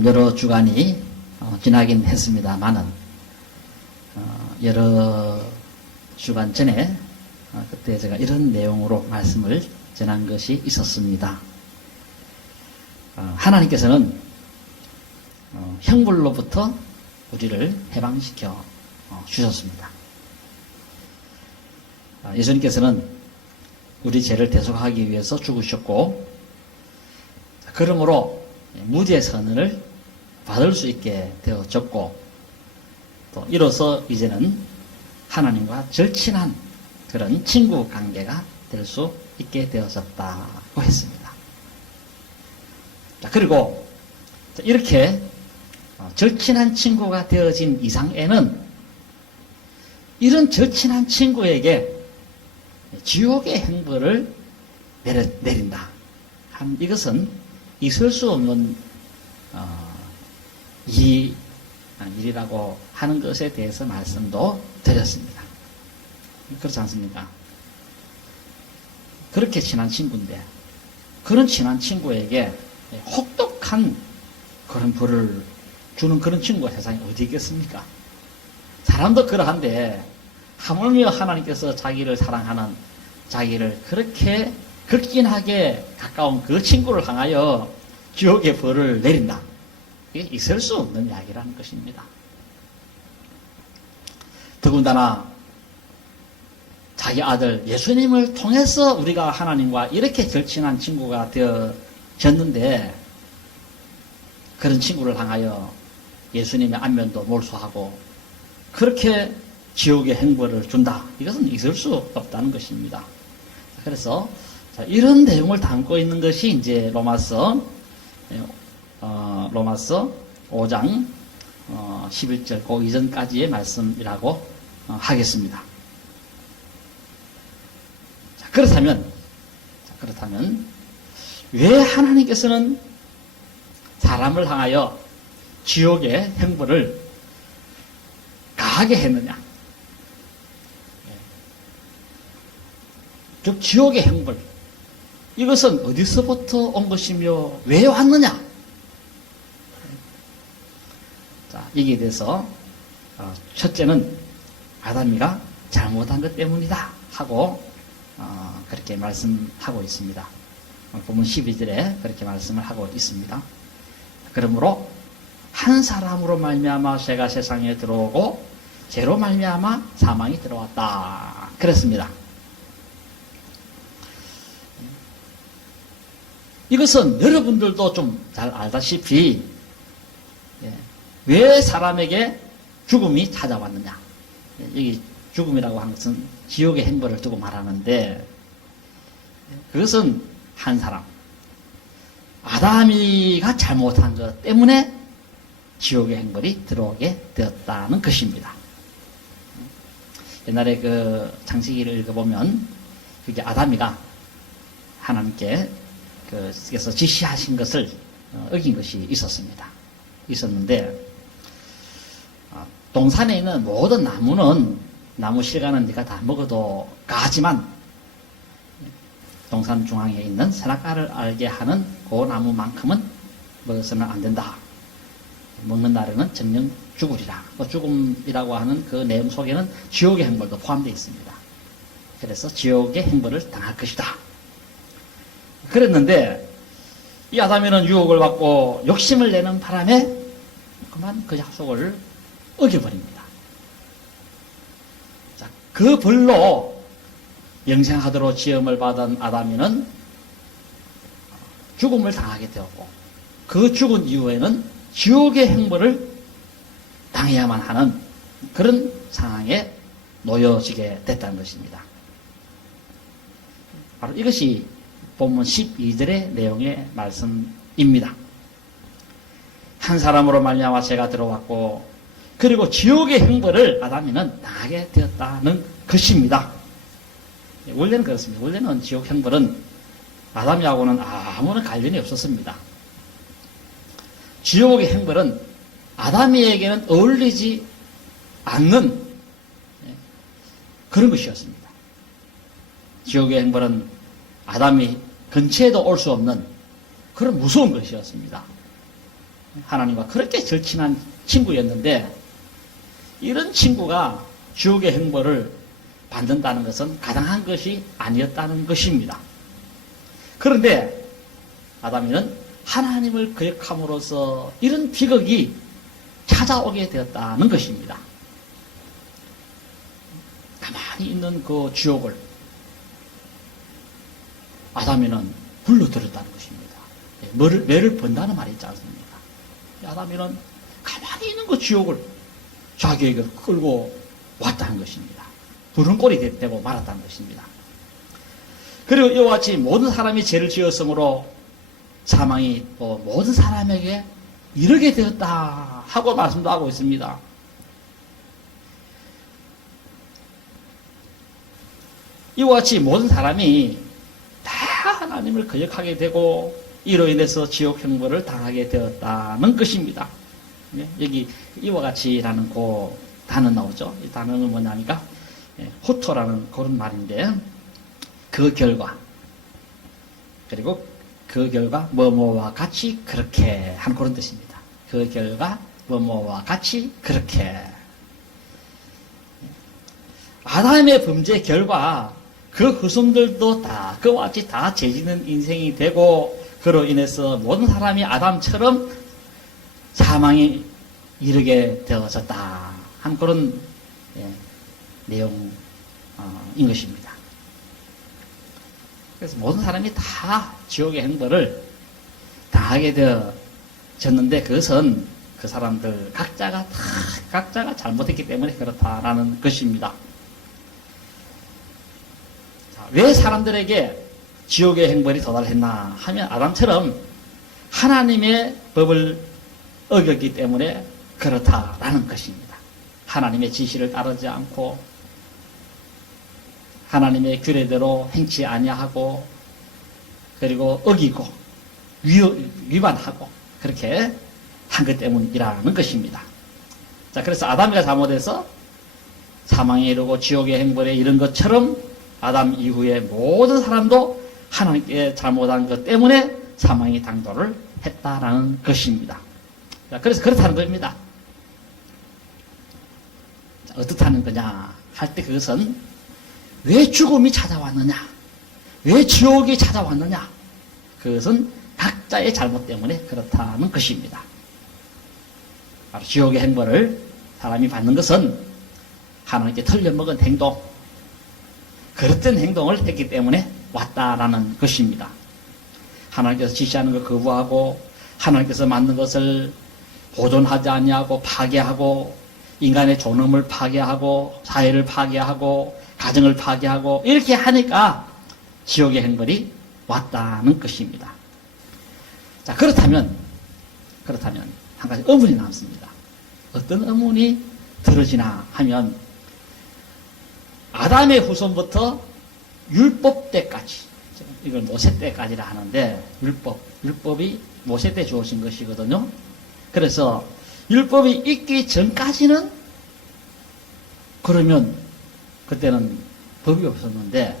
좀 여러 주간이 지나긴 했습니다만은 여러 주간 전에 그때 제가 이런 내용으로 말씀을 전한 것이 있었습니다. 하나님께서는 형벌로부터 우리를 해방시켜 주셨습니다. 예수님께서는 우리 죄를 대속하기 위해서 죽으셨고, 그러므로 무죄의 선언을 받을 수 있게 되어졌고, 또 이로써 이제는 하나님과 절친한 그런 친구 관계가 될 수 있게 되어졌다고 했습니다. 그리고 이렇게 절친한 친구가 되어진 이상에는 이런 절친한 친구에게 지옥의 형벌을 내린다. 이것은 있을 수 없는 일이라고 하는 것에 대해서 말씀도 드렸습니다. 그렇지 않습니까? 그렇게 친한 친구인데 그런 친한 친구에게 혹독한 그런 벌을 주는 그런 친구가 세상에 어디 있겠습니까? 사람도 그러한데 하물며 하나님께서 자기를 사랑하는, 자기를 그렇게 극진하게 가까운 그 친구를 향하여 지옥의 벌을 내린다. 이게 있을 수 없는 이야기라는 것입니다. 더군다나 자기 아들 예수님을 통해서 우리가 하나님과 이렇게 절친한 친구가 되어졌는데, 그런 친구를 향하여 예수님의 안면도 몰수하고 그렇게 지옥의 형벌을 준다. 이것은 있을 수 없다는 것입니다. 그래서 이런 내용을 담고 있는 것이 이제 로마서 5장 11절 그 이전까지의 말씀이라고 하겠습니다. 그렇다면 왜 하나님께서는 사람을 향하여 지옥의 형벌을 가하게 했느냐? 즉 지옥의 형벌, 이것은 어디서부터 온 것이며 왜 왔느냐? 자, 여기에 대해서 첫째는 아담이가 잘못한 것 때문이다 하고 그렇게 말씀하고 있습니다. 본문 12절에 그렇게 말씀을 하고 있습니다. 그러므로 한 사람으로 말미암아 죄가 세상에 들어오고 죄로 말미암아 사망이 들어왔다. 그랬습니다. 이것은 여러분들도 좀 잘 알다시피 왜 사람에게 죽음이 찾아왔느냐. 여기 죽음이라고 하는 것은 지옥의 형벌을 두고 말하는데, 그것은 한 사람, 아담이가 잘못한 것 때문에 지옥의 형벌이 들어오게 되었다는 것입니다. 옛날에 그 창세기를 읽어보면 그게 아담이가 하나님께 그래서 지시하신 것을 어긴 것이 있었는데, 동산에 있는 모든 나무 실과는 네가 다 먹어도 가지만 동산 중앙에 있는 선악과를 알게 하는 그 나무만큼은 먹어서는 안 된다. 먹는 날에는 정령 죽으리라. 죽음이라고 하는 그 내용 속에는 지옥의 형벌도 포함되어 있습니다. 그래서 지옥의 형벌을 당할 것이다. 그랬는데 이 아담이는 유혹을 받고 욕심을 내는 바람에 그만 그 약속을 어겨버립니다. 자, 그 벌로 영생하도록 지음을 받은 아담이는 죽음을 당하게 되었고, 그 죽은 이후에는 지옥의 형벌을 당해야만 하는 그런 상황에 놓여지게 됐다는 것입니다. 바로 이것이 본문 12절의 내용의 말씀입니다. 한 사람으로 말미암아 죄가 들어왔고, 그리고 지옥의 형벌을 아담이는 당하게 되었다는 것입니다. 원래는 그렇습니다. 원래는 지옥 형벌은 아담이하고는 아무런 관련이 없었습니다. 지옥의 형벌은 아담이에게는 어울리지 않는 그런 것이었습니다. 지옥의 형벌은 아담이 근처에도 올 수 없는 그런 무서운 것이었습니다. 하나님과 그렇게 절친한 친구였는데 이런 친구가 지옥의 형벌을 받는다는 것은 가당한 것이 아니었다는 것입니다. 그런데 아담이는 하나님을 거역함으로써 이런 비극이 찾아오게 되었다는 것입니다. 가만히 있는 그 지옥을 아담이는 불러들였다는 것입니다. 매를 번다는 말이 있지 않습니까? 아담이는 가만히 있는 그 지옥을 자기에게 끌고 왔다는 것입니다. 부른꼴이 되고 말았다는 것입니다. 그리고 이와 같이 모든 사람이 죄를 지었으므로 사망이 또 모든 사람에게 이르게 되었다 하고 말씀도 하고 있습니다. 이와 같이 모든 사람이 다 하나님을 거역하게 되고 이로 인해서 지옥 형벌을 당하게 되었다는 것입니다. 여기 이와 같이라는 그 단어 나오죠. 이 단어는 뭐냐니까 호토라는 그런 말인데 그 결과 그리고 그 결과 뭐뭐와 같이 그렇게 하는 그런 뜻입니다. 그 결과 뭐뭐와 같이 그렇게 아담의 범죄 결과 그 후손들도 다 그와 같이 다 죄짓는 인생이 되고 그로 인해서 모든 사람이 아담처럼 사망에 이르게 되어졌다 한 그런 내용인 것입니다. 그래서 모든 사람이 다 지옥의 형벌을 당하게 되어졌는데 그것은 그 사람들 각자가 잘못했기 때문에 그렇다라는 것입니다. 자, 왜 사람들에게 지옥의 형벌이 도달했나 하면 아담처럼 하나님의 법을 어겼기 때문에 그렇다라는 것입니다. 하나님의 지시를 따르지 않고 하나님의 규례대로 행치 아니하고 그리고 어기고 위반하고 그렇게 한 것 때문이라는 것입니다. 자, 그래서 아담이가 잘못해서 사망에 이르고 지옥의 형벌에 이른 것처럼 아담 이후에 모든 사람도 하나님께 잘못한 것 때문에 사망의 당도를 했다라는 것입니다. 자, 그래서 그렇다는 겁니다. 자, 어떻다는 거냐 할 때 그것은 왜 죽음이 찾아왔느냐, 왜 지옥이 찾아왔느냐, 그것은 각자의 잘못 때문에 그렇다는 것입니다. 바로 지옥의 형벌을 사람이 받는 것은 하나님께 틀려먹은 행동, 그릇된 행동을 했기 때문에 왔다라는 것입니다. 하나님께서 지시하는 걸 거부하고 하나님께서 만든 것을 보존하지 아니하고 파괴하고 인간의 존엄을 파괴하고 사회를 파괴하고 가정을 파괴하고 이렇게 하니까 지옥의 형벌이 왔다는 것입니다. 자, 그렇다면 한 가지 의문이 남습니다. 어떤 의문이 들어지나 하면 아담의 후손부터 율법 때까지, 이걸 모세 때까지라 하는데 율법이 모세 때 주어진 것이거든요. 그래서 율법이 있기 전까지는 그러면 그때는 법이 없었는데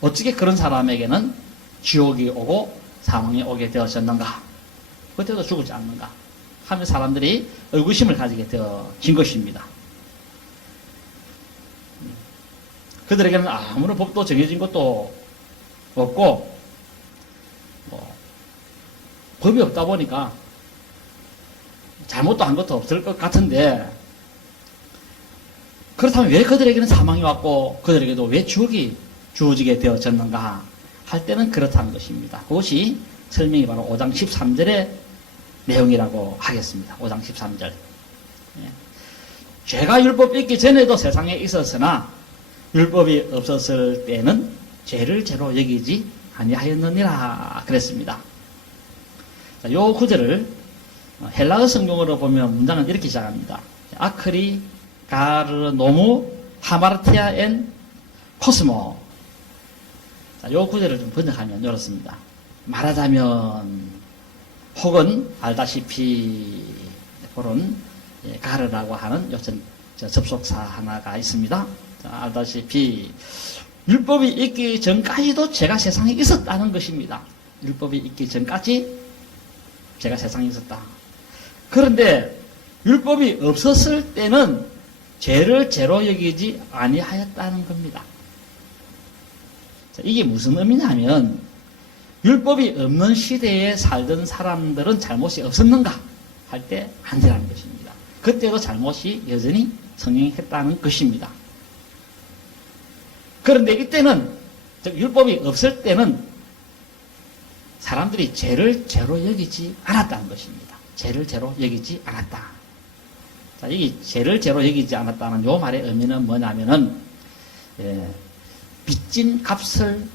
어떻게 그런 사람에게는 지옥이 오고 사망이 오게 되었었는가? 그때도 죽지 않는가? 하면 사람들이 의구심을 가지게 되어진 것입니다. 그들에게는 아무런 법도 정해진 것도 없고 법이 없다 보니까 잘못도 한 것도 없을 것 같은데 그렇다면 왜 그들에게는 사망이 왔고 그들에게도 왜 지옥이 주어지게 되어졌는가 할 때는 그렇다는 것입니다. 그것이 설명이 바로 5장 13절의 내용이라고 하겠습니다. 5장 13절. 죄가 율법 있기 전에도 세상에 있었으나 율법이 없었을 때는 죄를 죄로 여기지 아니하였느니라 그랬습니다. 자, 요 구절을 헬라어 성경으로 보면 문장은 이렇게 시작합니다. 아크리 가르 노무 하마르티아 엔 코스모. 자, 요 구절을 좀 번역하면 이렇습니다. 말하자면 혹은 알다시피 그런 가르라고 하는 요즘 접속사 하나가 있습니다. 자, 알다시피 율법이 있기 전까지도 죄가 세상에 있었다는 것입니다. 율법이 있기 전까지 죄가 세상에 있었다. 그런데 율법이 없었을 때는 죄를 죄로 여기지 아니하였다는 겁니다. 자, 이게 무슨 의미냐면 율법이 없는 시대에 살던 사람들은 잘못이 없었는가 할 때 아니라는 것입니다. 그때도 잘못이 여전히 성행했다는 것입니다. 그런데 이때는 즉 율법이 없을 때는 사람들이 죄를 죄로 여기지 않았다는 것입니다. 죄를 죄로 여기지 않았다. 자, 이게 죄를 죄로 여기지 않았다는 요 말의 의미는 뭐냐면은 빚진 값을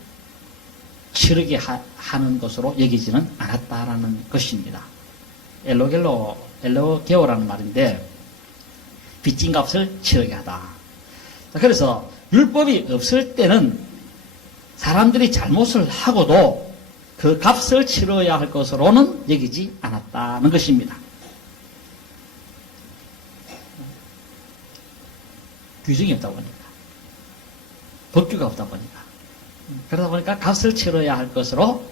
치르게 하는 것으로 여기지는 않았다라는 것입니다. 엘로게오라는 말인데 빚진 값을 치르게 하다. 자, 그래서 율법이 없을 때는 사람들이 잘못을 하고도 그 값을 치러야 할 것으로는 여기지 않았다는 것입니다. 규정이 없다 보니까, 법규가 없다 보니까, 그러다 보니까 값을 치러야 할 것으로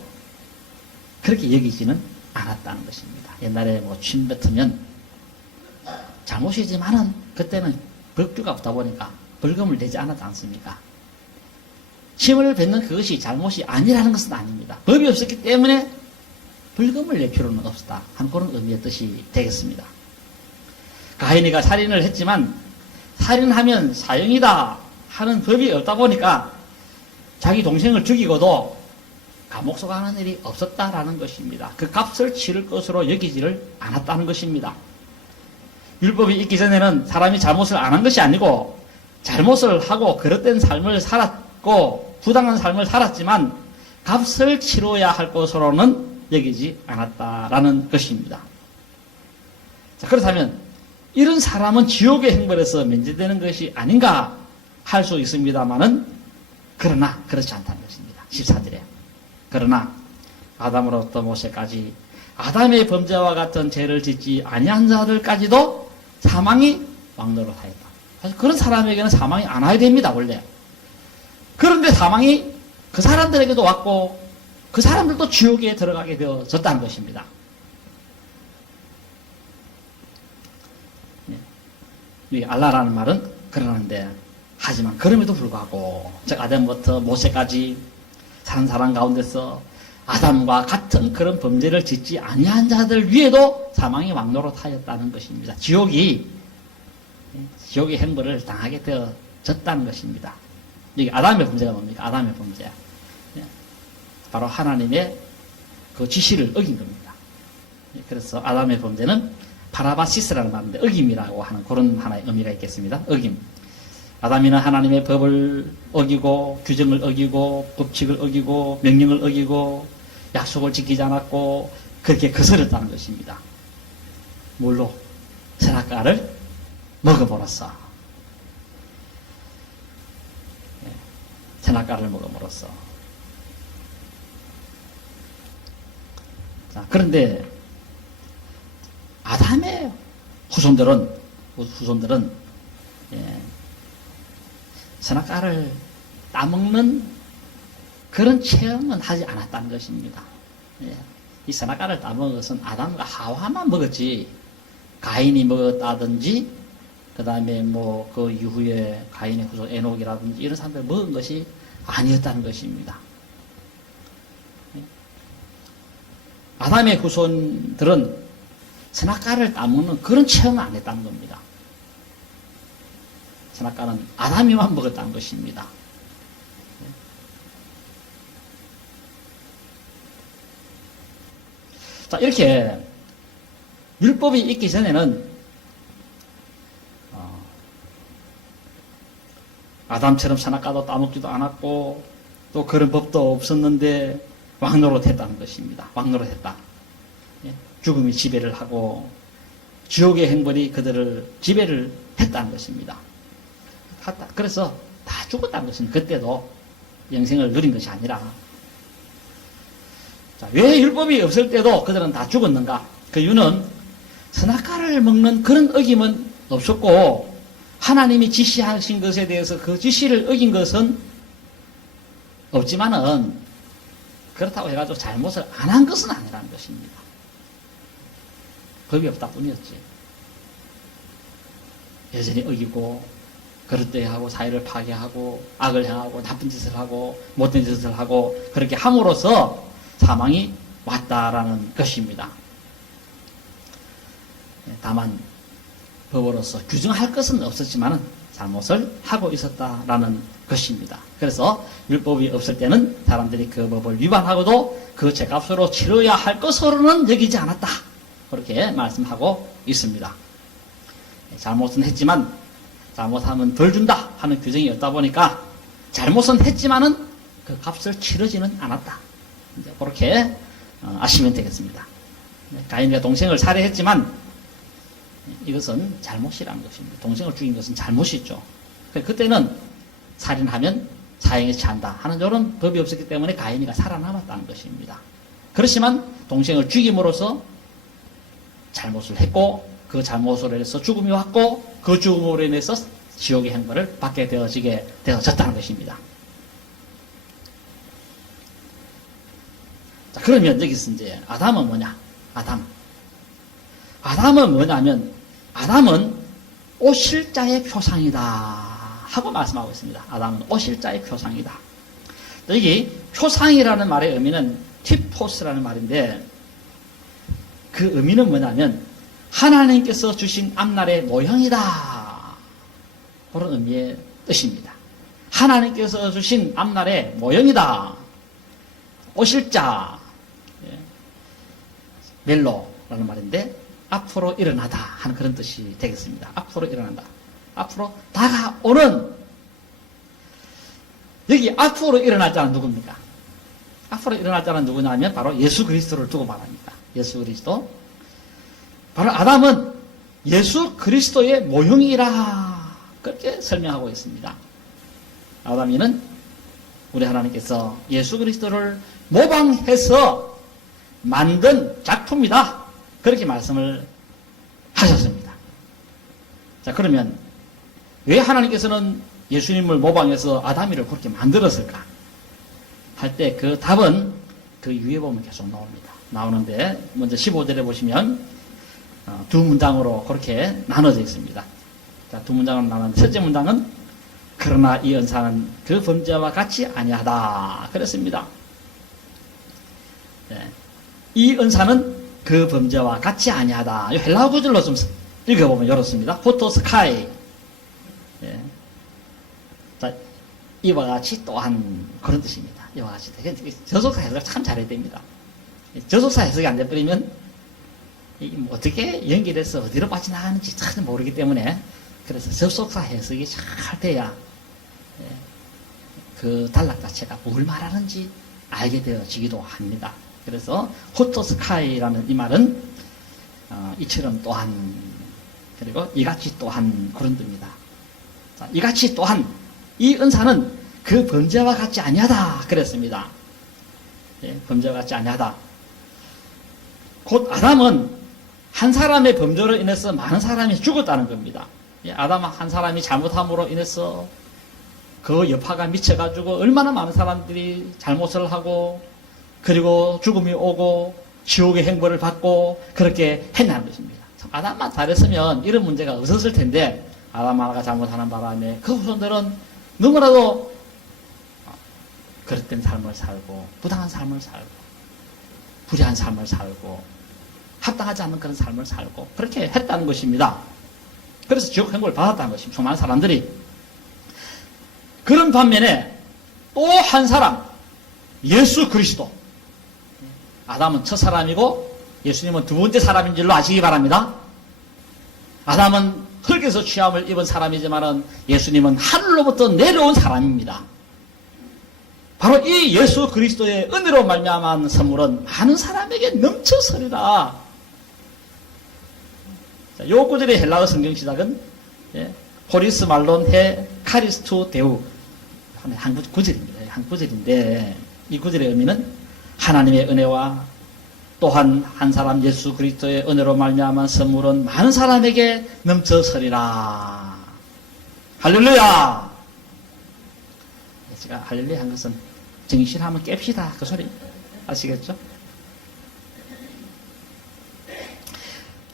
그렇게 여기지는 않았다는 것입니다. 옛날에 뭐 침 뱉으면 잘못이지만은 그때는 법규가 없다 보니까 벌금을 내지 않았지 않습니까? 침을 뱉는 그것이 잘못이 아니라는 것은 아닙니다. 법이 없었기 때문에 벌금을 낼 필요는 없었다 하는 그런 의미의 뜻이 되겠습니다. 가인이가 살인을 했지만 살인하면 사형이다 하는 법이 없다 보니까 자기 동생을 죽이고도 감옥 속가는 일이 없었다라는 것입니다. 그 값을 치를 것으로 여기지를 않았다는 것입니다. 율법이 있기 전에는 사람이 잘못을 안 한 것이 아니고 잘못을 하고 그릇된 삶을 살았고 부당한 삶을 살았지만 값을 치러야 할 것으로는 여기지 않았다라는 것입니다. 자, 그렇다면 이런 사람은 지옥의 형벌에서 면제되는 것이 아닌가 할 수 있습니다만은 그러나 그렇지 않다는 것입니다. 14절에 그러나 아담으로부터 모세까지 아담의 범죄와 같은 죄를 짓지 아니한 자들까지도 사망이 왕노릇하였다. 사실 그런 사람에게는 사망이 안 와야 됩니다, 원래. 그런데 사망이 그 사람들에게도 왔고 그 사람들도 지옥에 들어가게 되어졌다는 것입니다. 이 알라라는 말은 그러는데 하지만 그럼에도 불구하고 즉 아담부터 모세까지 사는 사람 가운데서 아담과 같은 그런 범죄를 짓지 아니한 자들 위에도 사망이 왕노릇하였다는 것입니다. 지옥의 형벌을 당하게 되어졌다는 것입니다. 여기 아담의 범죄가 뭡니까? 아담의 범죄. 바로 하나님의 그 지시를 어긴 겁니다. 그래서 아담의 범죄는 파라바시스라는 말인데 어김이라고 하는 그런 하나의 의미가 있겠습니다. 어김. 아담이는 하나님의 법을 어기고 규정을 어기고 법칙을 어기고 명령을 어기고 약속을 지키지 않았고 그렇게 거스렸다는 것입니다. 뭘로? 선악과를 먹어버렸어. 선악과를 먹어버렸어. 자, 그런데 아담의 후손들은 선악과를 따먹는 그런 체험은 하지 않았다는 것입니다. 이 선악과를 따먹은 것은 아담과 하와만 먹었지 가인이 먹었다든지 그 다음에 뭐 그 이후에 가인의 후손 에녹이라든지 이런 사람들 먹은 것이 아니었다는 것입니다. 아담의 후손들은 선악과를 따먹는 그런 체험을 안 했다는 겁니다. 선악과는 아담이만 먹었다는 것입니다. 자, 이렇게 율법이 있기 전에는 아담처럼 선악과도 따먹지도 않았고 또 그런 법도 없었는데 왕노릇했다는 것입니다. 왕노릇했다. 죽음이 지배를 하고 지옥의 행벌이 그들을 지배를 했다는 것입니다. 그래서 다 죽었다는 것입니다. 그때도 영생을 누린 것이 아니라. 자, 왜 율법이 없을 때도 그들은 다 죽었는가? 그 이유는 선악과를 먹는 그런 어김은 없었고 하나님이 지시하신 것에 대해서 그 지시를 어긴 것은 없지만은 그렇다고 해가지고 잘못을 안 한 것은 아니라는 것입니다. 법이 없다 뿐이었지. 여전히 어기고 거릇되하고 사회를 파괴하고 악을 행하고 나쁜 짓을 하고 못된 짓을 하고 그렇게 함으로써 사망이 왔다라는 것입니다. 다만 법으로서 규정할 것은 없었지만 잘못을 하고 있었다라는 것입니다. 그래서 율법이 없을 때는 사람들이 그 법을 위반하고도 그 죄값으로 치러야 할 것으로는 여기지 않았다. 그렇게 말씀하고 있습니다. 잘못은 했지만 잘못하면 덜 준다 하는 규정이 없다 보니까 잘못은 했지만은 그 값을 치르지는 않았다. 이제 그렇게 아시면 되겠습니다. 가인과 동생을 살해했지만 이것은 잘못이라는 것입니다. 동생을 죽인 것은 잘못이죠. 그때는 살인하면 사형에 처한다 하는 이런 법이 없었기 때문에 가인이가 살아남았다는 것입니다. 그렇지만 동생을 죽임으로써 잘못을 했고 그 잘못으로 인해서 죽음이 왔고 그 죽음으로 인해서 지옥의 행벌을 받게 되어졌다는 것입니다. 자, 그러면 여기서 이제 아담은 뭐냐? 아담은 뭐냐면 아담은 오실자의 표상이다 하고 말씀하고 있습니다. 아담은 오실자의 표상이다. 여기 표상이라는 말의 의미는 티포스라는 말인데 그 의미는 뭐냐면 하나님께서 주신 앞날의 모형이다. 그런 의미의 뜻입니다. 하나님께서 주신 앞날의 모형이다. 오실자, 멜로라는 말인데 앞으로 일어나다 하는 그런 뜻이 되겠습니다. 앞으로 일어난다. 앞으로 다가오는 여기 앞으로 일어날 자는 누굽니까? 앞으로 일어날 자는 누구냐면 바로 예수 그리스도를 두고 말합니다. 예수 그리스도. 바로 아담은 예수 그리스도의 모형이라 그렇게 설명하고 있습니다. 아담이는 우리 하나님께서 예수 그리스도를 모방해서 만든 작품이다. 그렇게 말씀을 하셨습니다. 자, 그러면 왜 하나님께서는 예수님을 모방해서 아담이를 그렇게 만들었을까? 할 때 그 답은 그 위에 보면 계속 나옵니다. 나오는데 먼저 15절에 보시면 두 문장으로 그렇게 나눠져 있습니다. 자, 두 문장으로 나눴는데 첫째 문장은 그러나 이 은사는 그 범죄와 같이 아니하다 그랬습니다. 네. 이 은사는 그 범죄와 같이 아니하다. 이 헬라어 구절로 좀 읽어보면 이렇습니다. 포토스카이. 예. 자, 이와 같이 또한 그런 뜻입니다. 이와 같이. 저속사 해석을 참 잘해야 됩니다. 저속사 해석이 안 돼버리면 이게 뭐 어떻게 연결해서 어디로 빠져나가는지 잘 모르기 때문에 그래서 접속사 해석이 잘 돼야 그 단락 자체가 뭘 말하는지 알게 되어지기도 합니다. 그래서 호토스카이라는 이 말은 이처럼 또한 그리고 이같이 또한 그런 뜻입니다. 자, 이같이 또한 이 은사는 그 범죄와 같이 아니하다 그랬습니다. 예, 범죄와 같이 아니하다. 곧 아담은 한 사람의 범죄로 인해서 많은 사람이 죽었다는 겁니다. 예, 아담 한 사람이 잘못함으로 인해서 그 여파가 미쳐가지고 얼마나 많은 사람들이 잘못을 하고 그리고 죽음이 오고 지옥의 행벌을 받고 그렇게 했다는 것입니다. 아담만 잘했으면 이런 문제가 없었을 텐데 아담 하나가 잘못하는 바람에 그 후손들은 너무나도 그릇된 삶을 살고 부당한 삶을 살고 불의한 삶을 살고 합당하지 않는 그런 삶을 살고 그렇게 했다는 것입니다. 그래서 지옥 행복을 받았다는 것입니다. 수많은 사람들이. 그런 반면에 또 한 사람 예수 그리스도. 아담은 첫 사람이고 예수님은 두 번째 사람인 줄로 아시기 바랍니다. 아담은 흙에서 취함을 입은 사람이지만 예수님은 하늘로부터 내려온 사람입니다. 바로 이 예수 그리스도의 은혜로 말미암은 선물은 많은 사람에게 넘쳐서리라. 이 구절의 헬라어 성경 시작은 호리스 말론 해 카리스투 데우 한 구절입니다. 한 구절인데 이 구절의 의미는 하나님의 은혜와 또한 한 사람 예수 그리스도의 은혜로 말미암은 선물은 많은 사람에게 넘쳐서리라. 할렐루야. 제가 할렐루야 한 것은 정신하면 깹시다 그 소리 아시겠죠?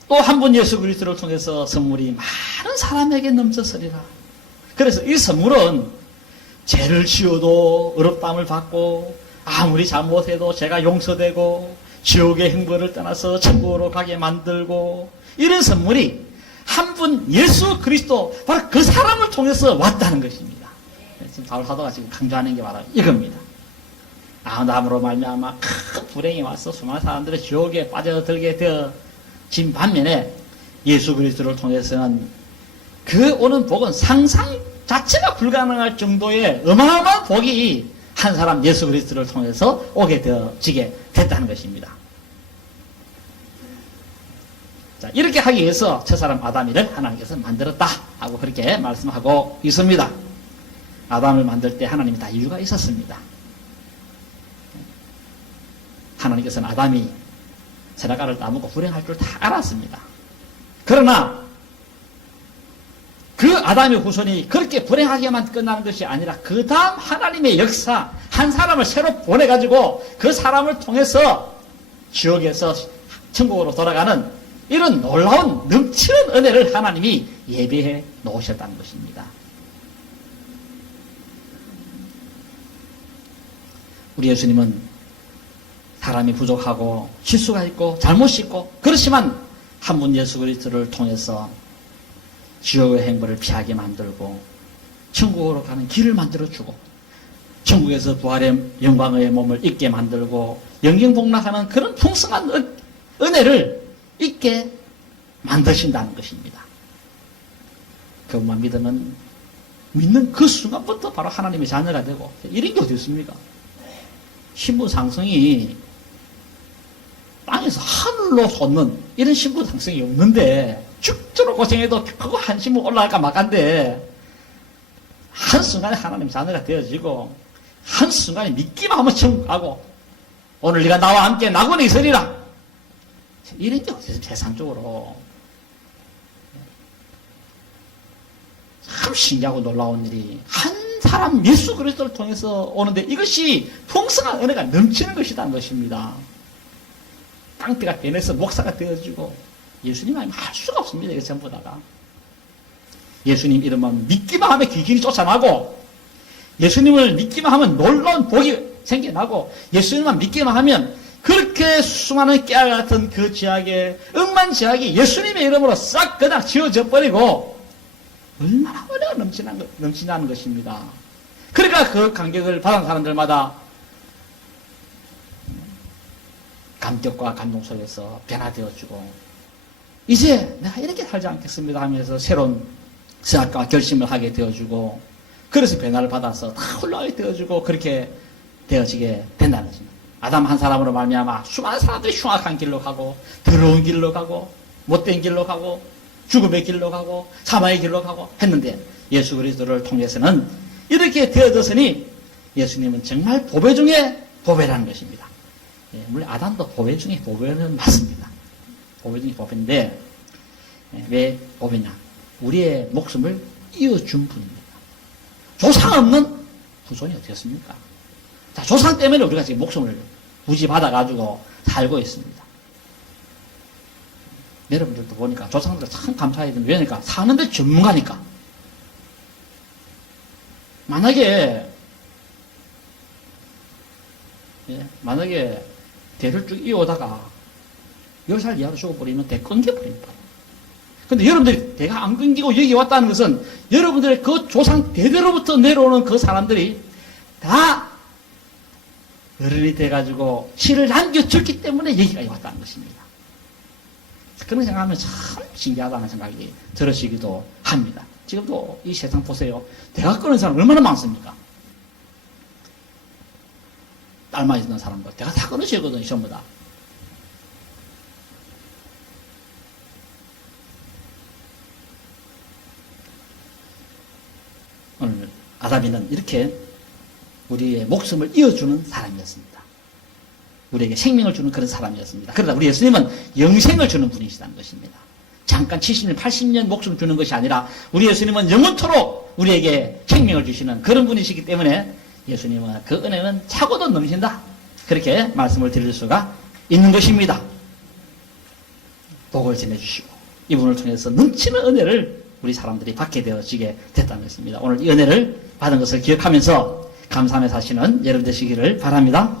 또 또 한 분 예수 그리스도를 통해서 선물이 많은 사람에게 넘쳤으리라. 그래서 이 선물은 죄를 지어도 어렵다함을 받고 아무리 잘못해도 죄가 용서되고 지옥의 행벌을 떠나서 천국으로 가게 만들고 이런 선물이 한 분 예수 그리스도 바로 그 사람을 통해서 왔다는 것입니다. 지금 바울 사도가 지금 강조하는 게 바로 이겁니다. 아담으로 말미암아 큰 불행이 와서 수많은 사람들이 지옥에 빠져들게 되어진 반면에 예수 그리스도를 통해서는 그 오는 복은 상상 자체가 불가능할 정도의 어마어마한 복이 한 사람 예수 그리스도를 통해서 오게 되어지게 됐다는 것입니다. 자, 이렇게 하기 위해서 첫사람 아담이를 하나님께서 만들었다 하고 그렇게 말씀하고 있습니다. 아담을 만들 때 하나님이 다 이유가 있었습니다. 하나님께서는 아담이 선악과를 따먹고 불행할 줄 다 알았습니다. 그러나 그 아담의 후손이 그렇게 불행하게만 끝나는 것이 아니라 그 다음 하나님의 역사, 한 사람을 새로 보내가지고 그 사람을 통해서 지옥에서 천국으로 돌아가는 이런 놀라운 넘치는 은혜를 하나님이 예비해 놓으셨다는 것입니다. 우리 예수님은 사람이 부족하고 실수가 있고 잘못이 있고 그렇지만 한 분 예수 그리스도를 통해서 지옥의 행벌을 피하게 만들고 천국으로 가는 길을 만들어주고 천국에서 부활의 영광의 몸을 입게 만들고 영생복락하는 그런 풍성한 은혜를 있게 만드신다는 것입니다. 그것만 믿는 그 순간부터 바로 하나님의 자녀가 되고 이런 게 어디 있습니까? 신분 상승이 땅에서 하늘로 솟는 이런 신분 상승이 없는데 죽도록 고생해도 그거 한 신분 올라갈까 막한데 한순간에 하나님 자녀가 되어지고 한순간에 믿기만 하면 천국 가고 오늘 네가 나와 함께 낙원에 있으리라 이런 게 어디서 세상적으로 참 신기하고 놀라운 일이 한 사람 예수 그리스도를 통해서 오는데 이것이 풍성한 은혜가 넘치는 것이라는 것입니다. 땅띠가 변해서 목사가 되어지고 예수님 아니면 할 수가 없습니다. 이게 전부 다가. 예수님 이름만 믿기만 하면 귀신이 쫓아나고 예수님을 믿기만 하면 놀라운 복이 생겨나고 예수님만 믿기만 하면 그렇게 수많은 깨알 같은 그 지하에 억만 지하이 예수님의 이름으로 싹 그냥 지어져 버리고 얼마나 은혜가 넘치나는 것입니다. 그러니까 그 감격을 받은 사람들마다 감격과 감동 속에서 변화되어지고 이제 내가 이렇게 살지 않겠습니다 하면서 새로운 생각과 결심을 하게 되어주고 그래서 변화를 받아서 다 훌륭하게 되어주고 그렇게 되어지게 된다는 것입니다. 아담 한 사람으로 말미암아 수많은 사람들이 흉악한 길로 가고 더러운 길로 가고 못된 길로 가고 죽음의 길로 가고 사망의 길로 가고 했는데 예수 그리스도를 통해서는 이렇게 되어졌으니 예수님은 정말 보배 중에 보배라는 것입니다. 물론 아담도 보배 중에 보배는 맞습니다. 보배 중에 보배인데 왜 보배냐? 우리의 목숨을 이어준 분입니다. 조상 없는 후손이 어떻겠습니까? 자, 조상 때문에 우리가 지금 목숨을 굳이 받아가지고 살고 있습니다. 여러분들도 보니까 조상들 참 감사해야 됩니다. 왜냐니까 사는데 전문가니까. 만약에 대를 쭉 이어오다가 10살 이하로 죽어버리면 대 끊겨버립니다. 근데 여러분들이 대가 안 끊기고 여기 왔다는 것은 여러분들의 그 조상 대대로부터 내려오는 그 사람들이 다 어른이 돼가지고 씨를 남겨줬기 때문에 여기까지 왔다는 것입니다. 그런 생각하면 참 신기하다는 생각이 들으시기도 합니다. 지금도 이 세상 보세요. 대가 끊은 사람 얼마나 많습니까? 딸만 있는 사람들 대가 다 끊으시거든요. 전부 다. 오늘 아담이는 이렇게 우리의 목숨을 이어주는 사람이었습니다. 우리에게 생명을 주는 그런 사람이었습니다. 그러나 우리 예수님은 영생을 주는 분이시다는 것입니다. 잠깐 70년, 80년 목숨 주는 것이 아니라 우리 예수님은 영원토록 우리에게 생명을 주시는 그런 분이시기 때문에 예수님은 그 은혜는 차고도 넘친다. 그렇게 말씀을 드릴 수가 있는 것입니다. 복을 전해주시고 이분을 통해서 넘치는 은혜를 우리 사람들이 받게 되어지게 됐다는 것입니다. 오늘 이 은혜를 받은 것을 기억하면서 감사하며 사시는 여러분 되시기를 바랍니다.